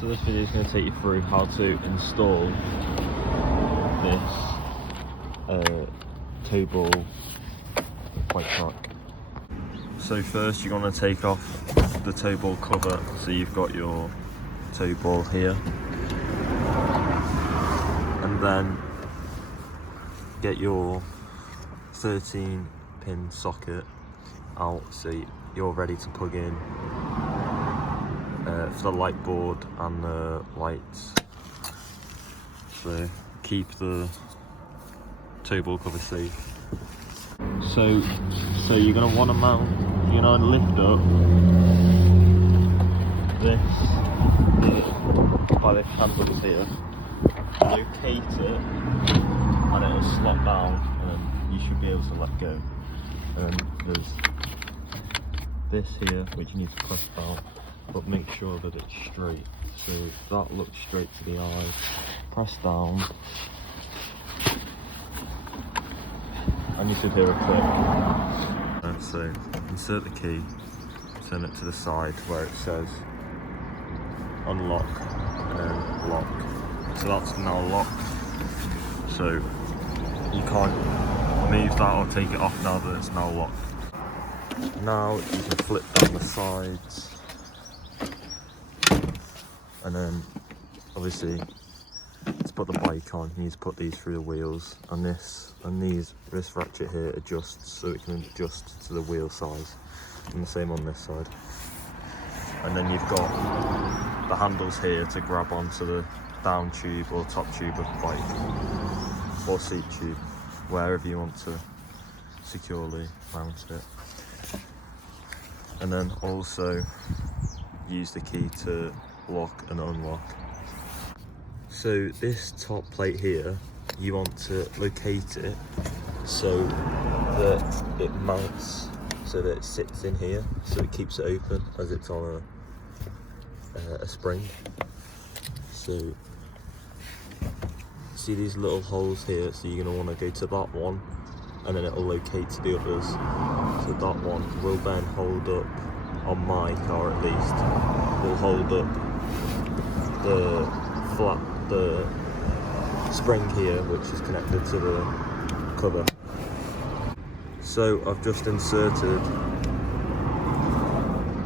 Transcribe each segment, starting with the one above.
So this video is going to take you through how to install this towball bike rack. So first you're going to take off the towball cover, so you've got your towball here, and then get your 13 pin socket out so you're ready to plug in for the light board and the lights. So keep the towball cover safe. So you're going to want to mount, you're going to lift up this by the handles here, locate it, and it'll slot down, and then you should be able to let go. And there's this here which you need to press down, but make sure that it's straight. So that looks straight to the eye. Press down, and you should hear a click. And so insert the key, turn it to the side where it says unlock and then lock. So that's now locked. So you can't move that or take it off now that it's now locked. Now you can flip down the sides, and then obviously to put the bike on you need to put these through the wheels, and this ratchet here adjusts so it can adjust to the wheel size, and the same on this side. And then you've got the handles here to grab onto the down tube or top tube of the bike, or seat tube, wherever you want to securely mount it. And then also use the key to lock and unlock. So this top plate here, you want to locate it so that it mounts, so that it sits in here, so it keeps it open as it's on a spring. So see these little holes here, so you're going to want to go to that one, and then it'll locate to the others. So that one will then hold up, on my car at least, will hold up the spring here, which is connected to the cover. So I've just inserted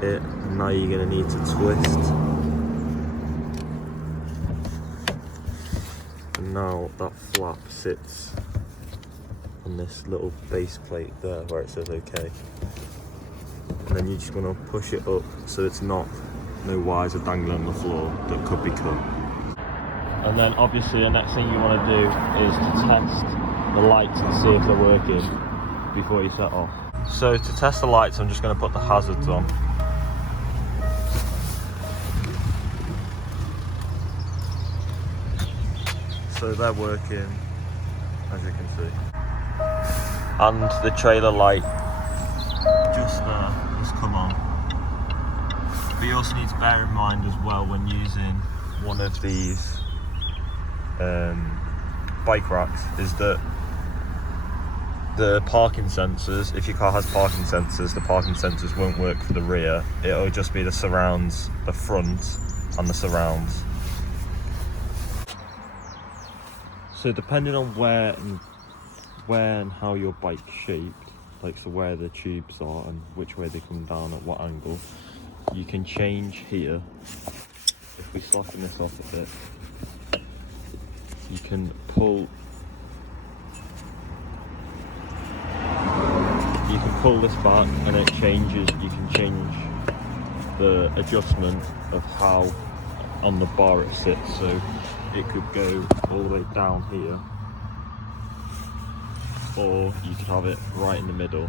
it, and now you're going to need to twist. And now that flap sits on this little base plate there where it says OK. And then you just want to push it up so it's not, no wires are dangling on the floor that could be cut. And then obviously the next thing you want to do is to test the lights and see if they're working before you set off. So to test the lights, I'm just going to put the hazards on. So they're working, as you can see. And the trailer light just there has come on. But you also need to bear in mind as well, when using one of these bike racks, is that the parking sensors, if your car has parking sensors, the parking sensors won't work for the rear. It'll just be the surrounds, the front and the surrounds. So depending on where and how your bike's shaped, like so where the tubes are and which way they come down at what angle, you can change here. If we slacken this off a bit, you can pull this back and it changes. You can change the adjustment of how on the bar it sits, so it could go all the way down here, or you could have it right in the middle.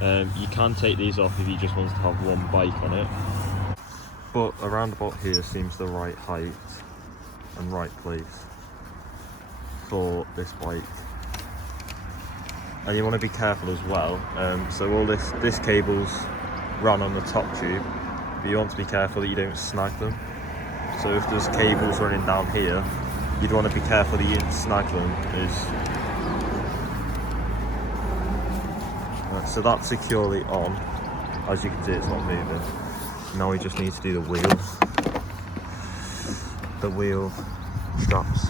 You can take these off if you just want to have one bike on it, but around about here seems the right height and right place for this bike. And you want to be careful as well. So all this cable's run on the top tube, but you want to be careful that you don't snag them. So if there's cables running down here, you'd want to be careful that you don't snag them. So that's securely on. As you can see, it's not moving. Now we just need to do the wheels. the wheel straps.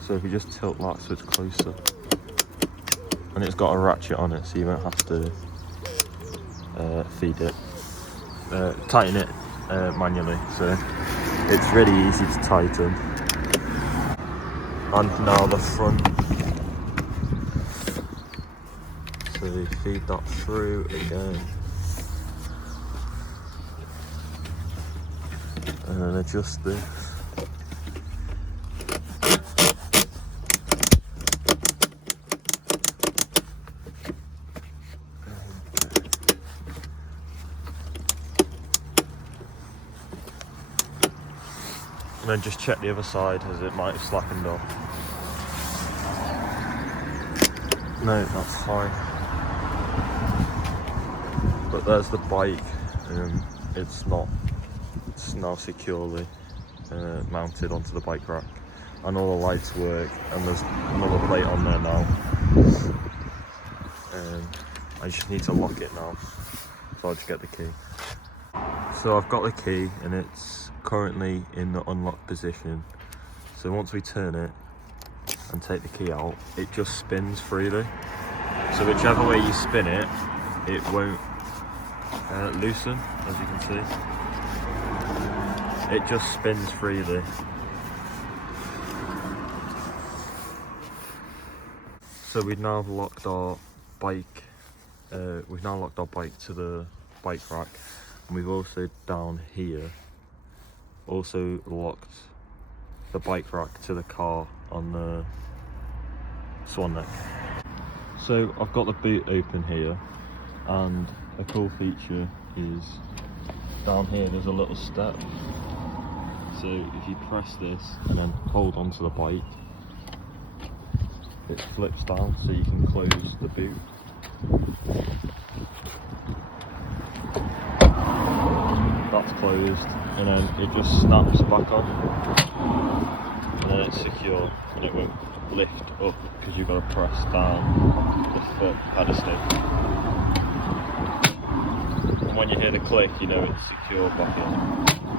So if you just tilt that so it's closer, and it's got a ratchet on it, so you won't have to feed it, tighten it manually. So it's really easy to tighten. And now the front. So you feed that through again, and then adjust this. And then just check the other side as it might have slackened off. No, that's fine. But there's the bike, it's now securely mounted onto the bike rack, and all the lights work, and there's another plate on there now. I just need to lock it now, so I'll just get the key. So I've got the key and it's currently in the unlock position. So once we turn it and take the key out, it just spins freely. So whichever way you spin it, it won't loosen, as you can see. It just spins freely. So we've now locked our bike. We've now locked our bike to the bike rack, and we've also down here also locked the bike rack to the car on the swan neck. So I've got the boot open here, and a cool feature is down here there's a little step. So if you press this and then hold onto the bike, it flips down so you can close the boot. That's closed, and then it just snaps back on, and then it's secure, and it won't lift up because you've got to press down the foot pedestal. And when you hear the click, you know it's secure back in.